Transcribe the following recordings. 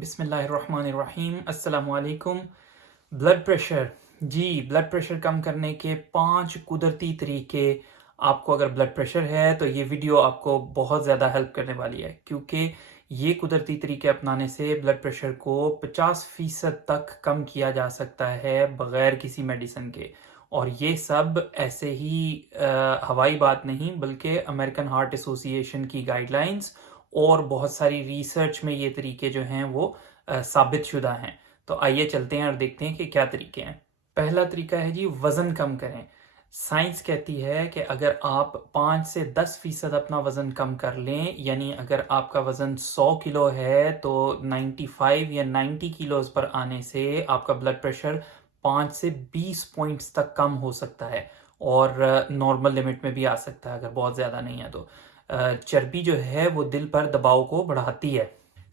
بسم اللہ الرحمن الرحیم، السلام علیکم۔ بلڈ پریشر، بلڈ پریشر کم کرنے کے 5 قدرتی طریقے۔ آپ کو اگر بلڈ پریشر ہے تو یہ ویڈیو آپ کو بہت زیادہ ہیلپ کرنے والی ہے، کیونکہ یہ قدرتی طریقے اپنانے سے بلڈ پریشر کو 50% تک کم کیا جا سکتا ہے بغیر کسی میڈیسن کے۔ اور یہ سب ایسے ہی ہوائی بات نہیں، بلکہ امریکن ہارٹ ایسوسی ایشن کی گائیڈ لائنز اور بہت ساری ریسرچ میں یہ طریقے جو ہیں وہ ثابت شدہ ہیں۔ تو آئیے چلتے ہیں اور دیکھتے ہیں کہ کیا طریقے ہیں۔ پہلا طریقہ ہے وزن کم کریں۔ سائنس کہتی ہے کہ اگر آپ 5 سے 10% اپنا وزن کم کر لیں، یعنی اگر آپ کا وزن 100 کلو ہے تو 95 یا 90 کلوز پر آنے سے آپ کا بلڈ پریشر 5 سے 20 پوائنٹس تک کم ہو سکتا ہے، اور نارمل لمٹ میں بھی آ سکتا ہے اگر بہت زیادہ نہیں ہے تو۔ چربی جو ہے وہ دل پر دباؤ کو بڑھاتی ہے۔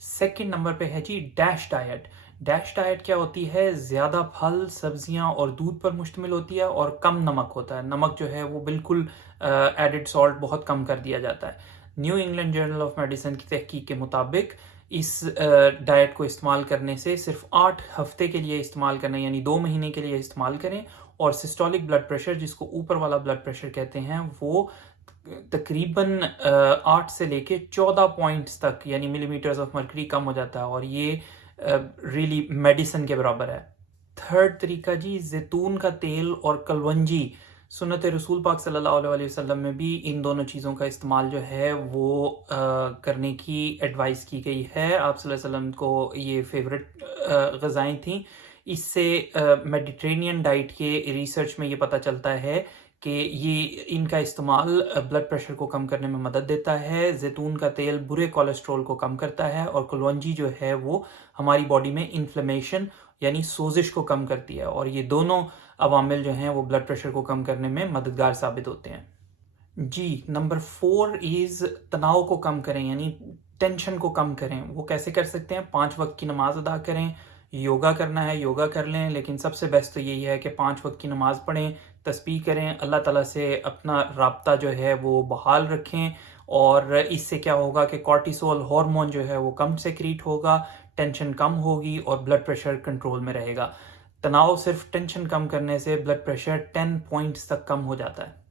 سیکنڈ نمبر پہ ہے ڈیش ڈائٹ۔ ڈیش ڈائٹ کیا ہوتی ہے؟ زیادہ پھل، سبزیاں اور دودھ پر مشتمل ہوتی ہے اور کم نمک ہوتا ہے۔ نمک جو ہے وہ بالکل ایڈڈ سالٹ بہت کم کر دیا جاتا ہے۔ New England journal of medicine کی تحقیق کے مطابق اس ڈائٹ کو استعمال کرنے سے صرف 8 ہفتے کے لیے استعمال کرنا، یعنی 2 مہینے کے لیے استعمال کریں، اور سسٹولک بلڈ پریشر جس کو اوپر والا بلڈ پریشر کہتے ہیں وہ تقریباً 8 سے لے کے 14 پوائنٹس تک، یعنی ملی میٹرز آف مرکری کم ہو جاتا ہے، اور یہ ریلی میڈیسن کے برابر ہے۔ تھرڈ طریقہ زیتون کا تیل اور کلونجی۔ سنت رسول پاک صلی اللہ علیہ وسلم میں بھی ان دونوں چیزوں کا استعمال جو ہے وہ کرنے کی ایڈوائز کی گئی ہے۔ آپ صلی اللہ علیہ وسلم کو یہ فیورٹ غذائیں تھیں۔ اس سے میڈیٹرینین ڈائٹ کے ریسرچ میں یہ پتہ چلتا ہے کہ یہ ان کا استعمال بلڈ پریشر کو کم کرنے میں مدد دیتا ہے۔ زیتون کا تیل برے کولیسٹرول کو کم کرتا ہے، اور کلونجی جو ہے وہ ہماری باڈی میں انفلیمیشن یعنی سوزش کو کم کرتی ہے، اور یہ دونوں عوامل جو ہیں وہ بلڈ پریشر کو کم کرنے میں مددگار ثابت ہوتے ہیں۔ نمبر 4 تناؤ کو کم کریں، یعنی ٹینشن کو کم کریں۔ وہ کیسے کر سکتے ہیں؟ 5 وقت کی نماز ادا کریں، یوگا کرنا ہے یوگا کر لیں، لیکن سب سے بیسٹ تو یہی ہے کہ 5 وقت کی نماز پڑھیں، تسبیح کریں، اللہ تعالیٰ سے اپنا رابطہ جو ہے وہ بحال رکھیں، اور اس سے کیا ہوگا کہ کورٹیسول ہارمون جو ہے وہ کم سیکریٹ ہوگا، ٹینشن کم ہوگی اور بلڈ پریشر کنٹرول میں رہے گا۔ تناؤ صرف ٹینشن کم کرنے سے بلڈ پریشر 10 پوائنٹس تک کم ہو جاتا ہے۔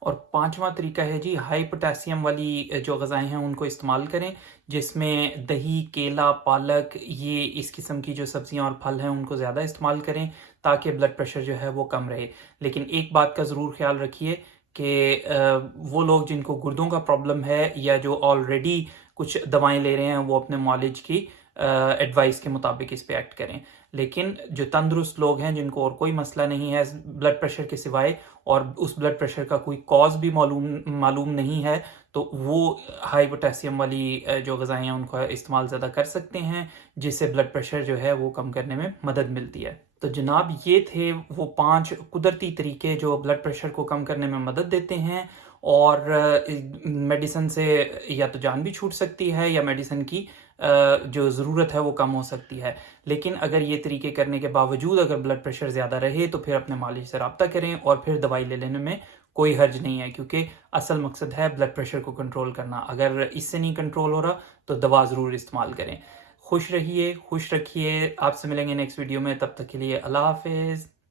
اور 5واں طریقہ ہے ہائی پوٹاسیم والی جو غذائیں ہیں ان کو استعمال کریں، جس میں دہی، کیلا، پالک، یہ اس قسم کی جو سبزیاں اور پھل ہیں ان کو زیادہ استعمال کریں تاکہ بلڈ پریشر جو ہے وہ کم رہے۔ لیکن ایک بات کا ضرور خیال رکھیے کہ وہ لوگ جن کو گردوں کا پرابلم ہے یا جو آلریڈی کچھ دوائیں لے رہے ہیں وہ اپنے معالج کی ایڈوائس کے مطابق اس پہ ایکٹ کریں، لیکن جو تندرست لوگ ہیں جن کو اور کوئی مسئلہ نہیں ہے بلڈ پریشر کے سوائے، اور اس بلڈ پریشر کا کوئی کاز بھی معلوم نہیں ہے، تو وہ ہائی پوٹاسیم والی جو غذائیں ہیں ان کا استعمال زیادہ کر سکتے ہیں، جس سے بلڈ پریشر جو ہے وہ کم کرنے میں مدد ملتی ہے۔ تو جناب یہ تھے وہ 5 قدرتی طریقے جو بلڈ پریشر کو کم کرنے میں مدد دیتے ہیں، اور میڈیسن سے یا تو جان بھی چھوٹ سکتی ہے یا میڈیسن کی جو ضرورت ہے وہ کم ہو سکتی ہے۔ لیکن اگر یہ طریقے کرنے کے باوجود اگر بلڈ پریشر زیادہ رہے تو پھر اپنے معالج سے رابطہ کریں، اور پھر دوائی لے لینے میں کوئی حرج نہیں ہے، کیونکہ اصل مقصد ہے بلڈ پریشر کو کنٹرول کرنا۔ اگر اس سے نہیں کنٹرول ہو رہا تو دوا ضرور استعمال کریں۔ خوش رہیے، خوش رکھیے۔ آپ سے ملیں گے نیکسٹ ویڈیو میں، تب تک کے لیے اللہ حافظ۔